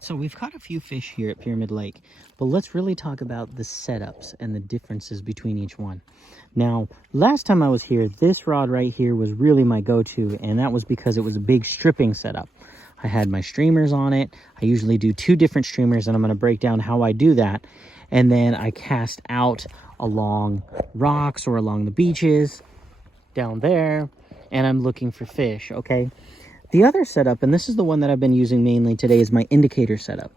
right, so we've caught a few fish here at Pyramid Lake, but let's really talk about the setups and the differences between each one. Now, last time I was here, this rod right here was really my go-to, and that was because it was a big stripping setup. I had my streamers on it. I usually do 2 different streamers, and I'm going to break down how I do that. And then I cast out along rocks or along the beaches down there, and I'm looking for fish, okay? The other setup, and this is the one that I've been using mainly today, is my indicator setup.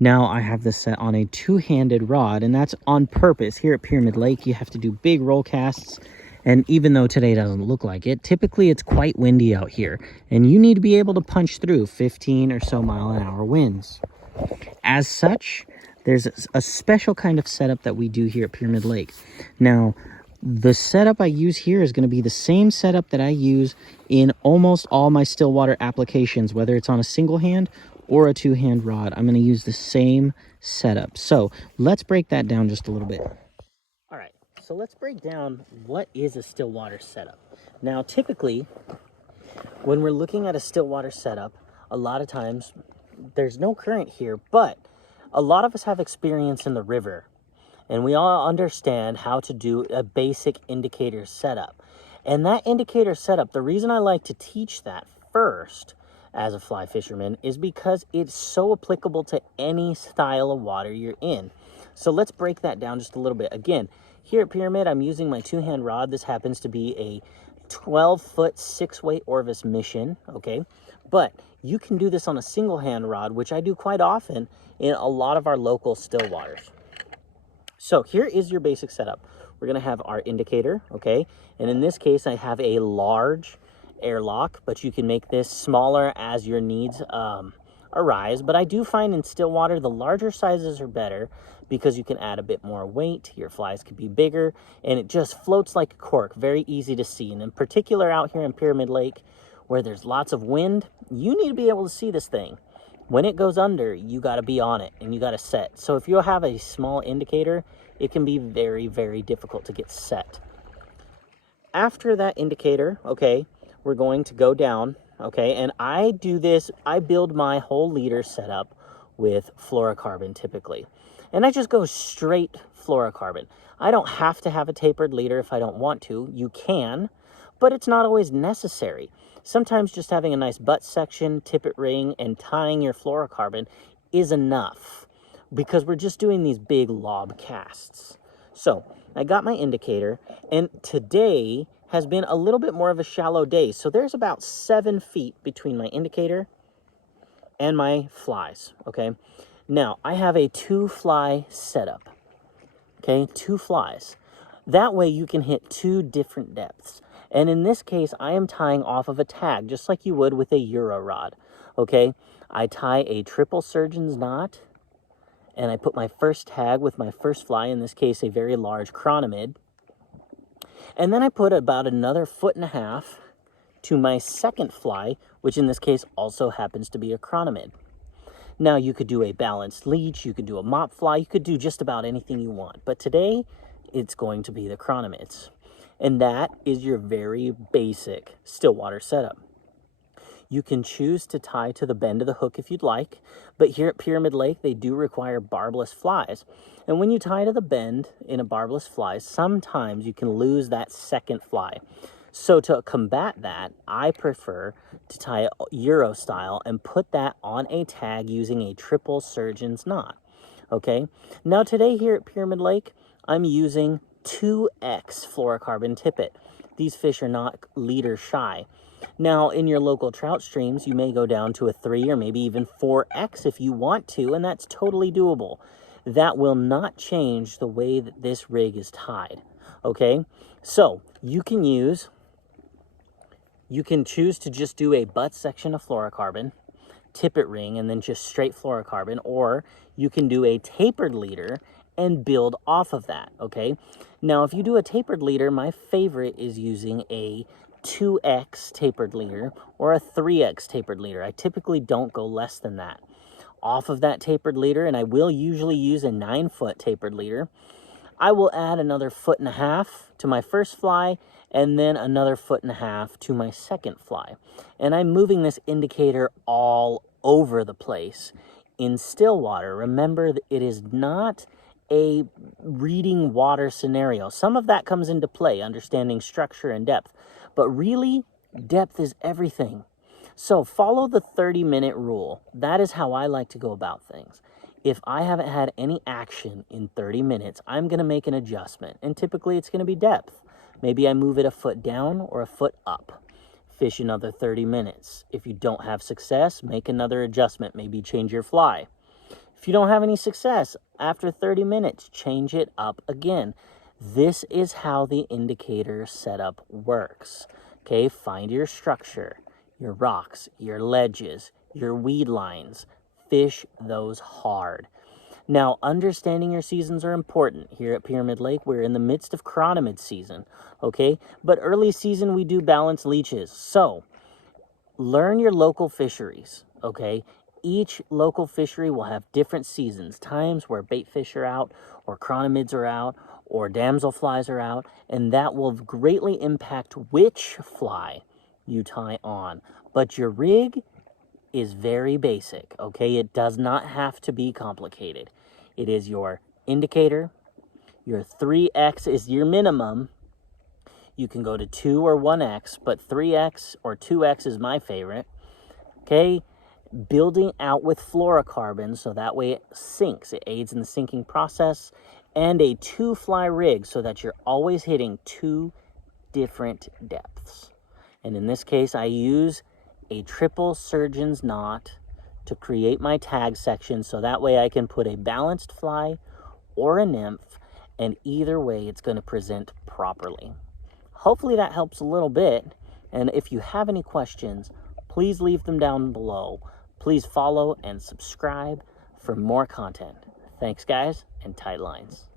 Now I have this set on a 2-handed rod, and that's on purpose. Here at Pyramid Lake, you have to do big roll casts, and even though today doesn't look like it, typically it's quite windy out here, and you need to be able to punch through 15 or so mile-an-hour winds. As such, there's a special kind of setup that we do here at Pyramid Lake. Now, the setup I use here is going to be the same setup that I use in almost all my Stillwater applications, whether it's on a single hand or a 2-hand rod. I'm going to use the same setup. So let's break that down just a little bit. All right, so let's break down what is a Stillwater setup. Now, typically, when we're looking at a Stillwater setup, a lot of times there's no current here, but a lot of us have experience in the river. And we all understand how to do a basic indicator setup. And that indicator setup, the reason I like to teach that first as a fly fisherman is because it's so applicable to any style of water you're in. So let's break that down just a little bit. Again, here at Pyramid, I'm using my 2-hand rod. This happens to be a 12-foot 6-weight Orvis Mission, okay? But you can do this on a single-hand rod, which I do quite often in a lot of our local still waters. So here is your basic setup. We're going to have our indicator, okay? And in this case, I have a large airlock, but you can make this smaller as your needs arise. But I do find in Stillwater, the larger sizes are better because you can add a bit more weight. Your flies could be bigger, and it just floats like a cork. Very easy to see. And in particular out here in Pyramid Lake, where there's lots of wind, you need to be able to see this thing. When it goes under, you got to be on it and you got to set. So if you have a small indicator, it can be very, very difficult to get set. After that indicator, okay, we're going to go down, okay, and I do this, I build my whole leader setup with fluorocarbon typically. And I just go straight fluorocarbon. I don't have to have a tapered leader if I don't want to. You can, but it's not always necessary. Sometimes just having a nice butt section, tippet ring, and tying your fluorocarbon is enough because we're just doing these big lob casts. So I got my indicator, and today has been a little bit more of a shallow day. So there's about 7 feet between my indicator and my flies, okay? Now, I have a 2-fly setup, okay? 2 flies. That way you can hit 2 different depths. And in this case, I am tying off of a tag, just like you would with a Euro rod, okay? I tie a triple surgeon's knot, and I put my first tag with my first fly, in this case, a very large chronomid. And then I put about another 1.5 feet to my second fly, which in this case also happens to be a chronomid. Now, you could do a balanced leech, you could do a mop fly, you could do just about anything you want. But today, it's going to be the chronomids. And that is your very basic Stillwater setup. You can choose to tie to the bend of the hook if you'd like, but here at Pyramid Lake, they do require barbless flies. And when you tie to the bend in a barbless fly, sometimes you can lose that second fly. So to combat that, I prefer to tie Euro style and put that on a tag using a triple surgeon's knot. Okay, now today here at Pyramid Lake, I'm using 2X fluorocarbon tippet. These fish are not leader shy. Now, in your local trout streams, you may go down to a 3 or maybe even 4X if you want to, and that's totally doable. That will not change the way that this rig is tied, okay? So, you can choose to just do a butt section of fluorocarbon, tippet ring, and then just straight fluorocarbon, or you can do a tapered leader and build off of that, okay? Now, if you do a tapered leader, my favorite is using a 2X tapered leader or a 3X tapered leader. I typically don't go less than that. Off of that tapered leader, and I will usually use a 9-foot tapered leader, I will add another 1.5 feet to my first fly and then another 1.5 feet to my second fly. And I'm moving this indicator all over the place in Stillwater, remember that it is not a reading water scenario. Some of that comes into play, understanding structure and depth, but really depth is everything. So follow the 30-minute rule. That is how I like to go about things. If I haven't had any action in 30 minutes, I'm going to make an adjustment, and typically it's going to be depth. Maybe I move it a foot down or a foot up. Fish another 30 minutes. If you don't have success, make another adjustment. Maybe change your fly. If you don't have any success, after 30 minutes, change it up again. This is how the indicator setup works. Okay, find your structure, your rocks, your ledges, your weed lines. Fish those hard. Now, understanding your seasons are important. Here at Pyramid Lake, we're in the midst of chironomid season, okay? But early season, we do balance leaches. So, learn your local fisheries, okay? Each local fishery will have different seasons, times where bait fish are out, or chironomids are out, or damselflies are out, and that will greatly impact which fly you tie on. But your rig is very basic, okay? It does not have to be complicated. It is your indicator, your 3x is your minimum. You can go to 2 or 1x, but 3x or 2x is my favorite, okay? Building out with fluorocarbon, so that way it sinks. It aids in the sinking process, and a 2-fly rig so that you're always hitting 2 different depths. And in this case, I use a triple surgeon's knot to create my tag section, so that way I can put a balanced fly or a nymph, and either way it's going to present properly. Hopefully that helps a little bit, and if you have any questions, please leave them down below. Please follow and subscribe for more content. Thanks, guys, and tight lines.